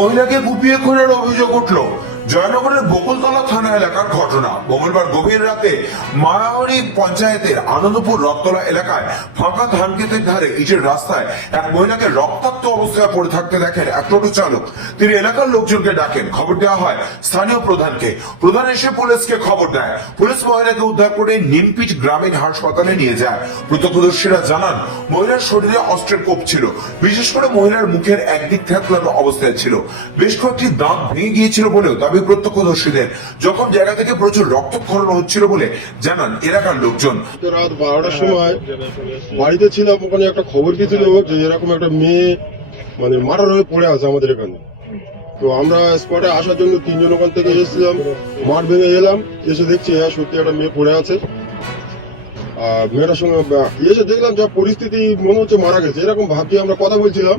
মহিলাকে কুপিয়ে খুনের অভিযোগ উঠল। জয়নগরের বকুলতলা থানা এলাকার ঘটনা। মঙ্গলবার গভীর রাতে মায়াবরী পঞ্চায়েতের আনন্দপুর রথতলা এলাকায় ফাঁকা ধান ক্ষেতের ধারে ইটের রাস্তায় এক মহিলাকে রক্তাক্ত অবস্থায় পড়ে থাকতে দেখেন এক টোটো চালক। তিনি এলাকার লোকজনকে ডাকেন, খবর দেওয়া হয় স্থানীয় প্রধানকে। প্রধান এসে পুলিশকে খবর দেয়। পুলিশ মহিলাকে উদ্ধার করে নিমপিট গ্রামীণ হাসপাতালে নিয়ে যায়। প্রত্যক্ষদর্শীরা জানান মহিলার শরীরে অস্ত্রের কোপ ছিল। বিশেষ করে মহিলার মুখের একদিক থেতলানো অবস্থায় ছিল। বেশ কয়েকটি দাঁত ভেঙে গিয়েছিল বলেও দাবি প্রত্যক্ষদর্শীদের। যখন জায়গা থেকে প্রচুর রক্তক্ষরণ হচ্ছিল বলে জানান এলাকার লোকজন। রাত 12টার সময় বাড়িতে ছিলাম, ওখানে একটা খবর দিয়েছিল যে এরকম একটা মেয়ে মার্ডার হয়ে পড়ে আছে আমাদের এখানে। তো আমরা স্পটে আসার জন্য 3 জন ওখান থেকে এসেছিলাম, মাঠ ভেঙে এলাম, এসে দেখছি হ্যাঁ সত্যি একটা মেয়ে পড়ে আছে। আর মেয়েটার সঙ্গে এসে দেখলাম যা পরিস্থিতি, মনে হচ্ছে মারা গেছে এরকম ভাবছি। আমরা কথা বলছিলাম,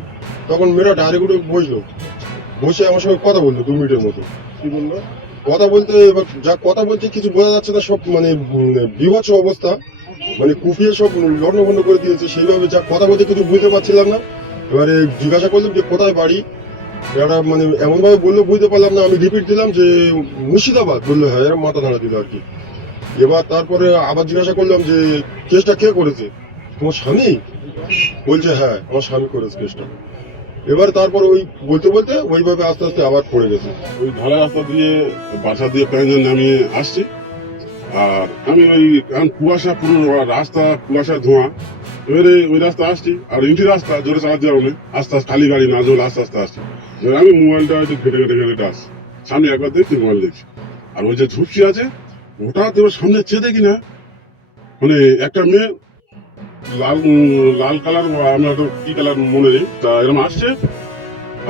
তখন মেয়েটা ডাইরেক্ট উঠে বসলো, বসে আমার সঙ্গে কথা বললো 2 মিনিটের মতো। কি বললো কথা বলতে, এবার যা কথা বলছে কিছু বোঝা যাচ্ছে না, সব বিভৎস অবস্থা, কুপিয়ে সব লগ্নভণ্ড করে দিয়েছে। সেইভাবে যা কথা বলতে কিছু বুঝতে পারছিলাম না। এবারে জিজ্ঞাসা করলাম যে কোথায় বাড়ি, এরা এমন ভাবে বললো বুঝতে পারলাম না। আমি রিপিট দিলাম যে মুর্শিদাবাদ, বললো হ্যাঁ, এরা মাথা ধারা দিল আর কি। এবার তারপরে আবার জিজ্ঞাসা করলাম যে কেসটা কে করেছে, তোমার স্বামী? বলছে হ্যাঁ আমার স্বামী করেছে কেসটা। এবার তারপর ওই বলতে বলতে ওইভাবে আস্তে আস্তে আবার পড়ে গেছে। ওই ঢালা রাস্তা দিয়ে বাসা দিয়ে প্যান্ডেল নামিয়ে আসছি, আর আমি ওই কুয়াশা, পুরো রাস্তা কুয়াশা ধোঁয়া। এবারে ওই রাস্তা আসছি, আর ইউটি রাস্তা জোরে চালাতে যাবো না, আস্তে আস্তে খালি গাড়ি না জোরে আস্তে আস্তে আসছি। এবার আমি মোবাইলটা একটু ঘেটে ঘেটে ঘেটে আসছি, সামনে একবার দেখছি মোবাইল দেখছি, আর ওই যে ঝুপসি আছে হঠাৎ এবার সামনে চেয়ে দেখি না একটা মেয়ে লাল লাল কালার, আমরা তো কি কালার মনে নেই, তা এরকম আসছে।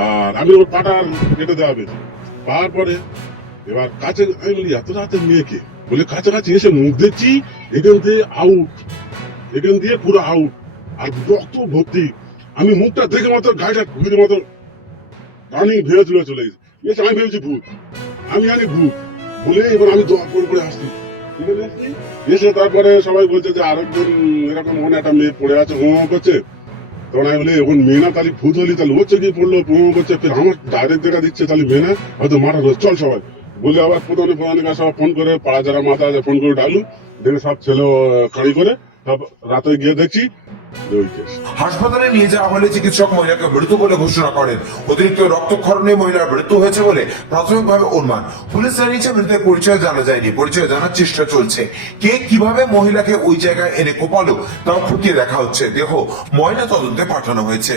আর আমি ওর পাটা কেটে দেওয়া পেয়েছি। পাওয়ার পরে এবার কাছে আমি বলি এত রাতে মেয়েকে, বলে কাছাকাছি এসে মুখ দেখছি এখান দিয়ে আউট, এখান দিয়ে পুরো আউট, আর রক্ত ভর্তি। আমি মুখটা দেখে মতো গাড়িটা ঘুরে মতো টানি ভেঙে চলে গেছে। আমি ভেবেছি ভূত, আমি জানি ভূত বলে এবার আমি দোয়া করে আসছি। এসে তারপরে সবাই বলছে যে আরেকজন এরকম মনে একটা মেয়ে পড়ে আছে, হো করছে। তখন আমি বলি এখন মেয়ে না, তাহলে ভূত হলি তাহলে হচ্ছে কি পড়লো, করছে, আমার ডাইরেক্ট দেখা দিচ্ছে, তাহলে মেয়ে না হয়তো মারা চল সবাই বলে। আবার প্রধানের সব ফোন করে, পাড়া যারা মাথা আছে ফোন করে ডাকলু, দেখে সব ছেলে খাড়ি করে সব রাতে গিয়ে দেখছি হাসপাতালে নিয়ে যাওয়া হলে চিকিৎসক মহিলাকে মৃত বলে ঘোষণা করেন। অতিরিক্ত রক্তক্ষরণে মহিলার মৃত্যু হয়েছে বলে প্রাথমিকভাবে অনুমান। পুলিশ জানিয়েছে মৃতের পরিচয় জানা যায়নি, পরিচয় জানার চেষ্টা চলছে। কে কিভাবে মহিলাকে ওই জায়গায় এনে কোপালো তাও খতিয়ে দেখা হচ্ছে। দেহ ময়না তদন্তে পাঠানো হয়েছে।